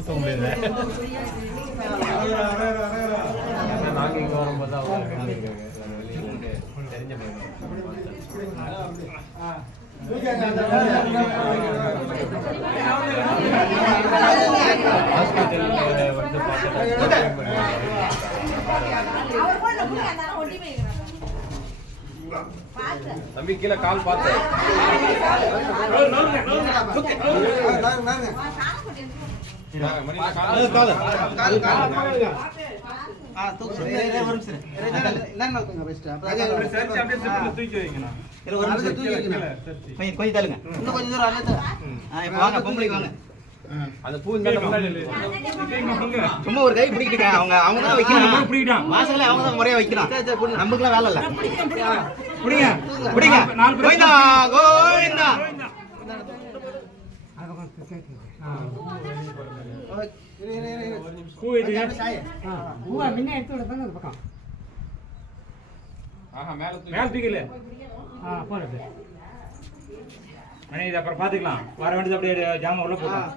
கொடுத்த முடியல. நாங்கள் இங்கே வரும்போது அவங்க தெரிஞ்ச ஹாஸ்பிட்டல் வந்து தம்பி கீழே கால் பார்த்தேன். சும்மா ஒரு கை பிடிக்கிட்டு அவங்க தான் வைக்கணும். மாசங்களே அவங்க தான் முறையா வைக்கணும். நமக்குலாம் வேலை இல்லை. பிடிங்க பிடிங்க. கோவிந்தா கோவிந்தா. அப்புறம் பாத்துக்கலாம். வர வேண்டியது அப்படியே ஜாமான் உள்ள போகும்.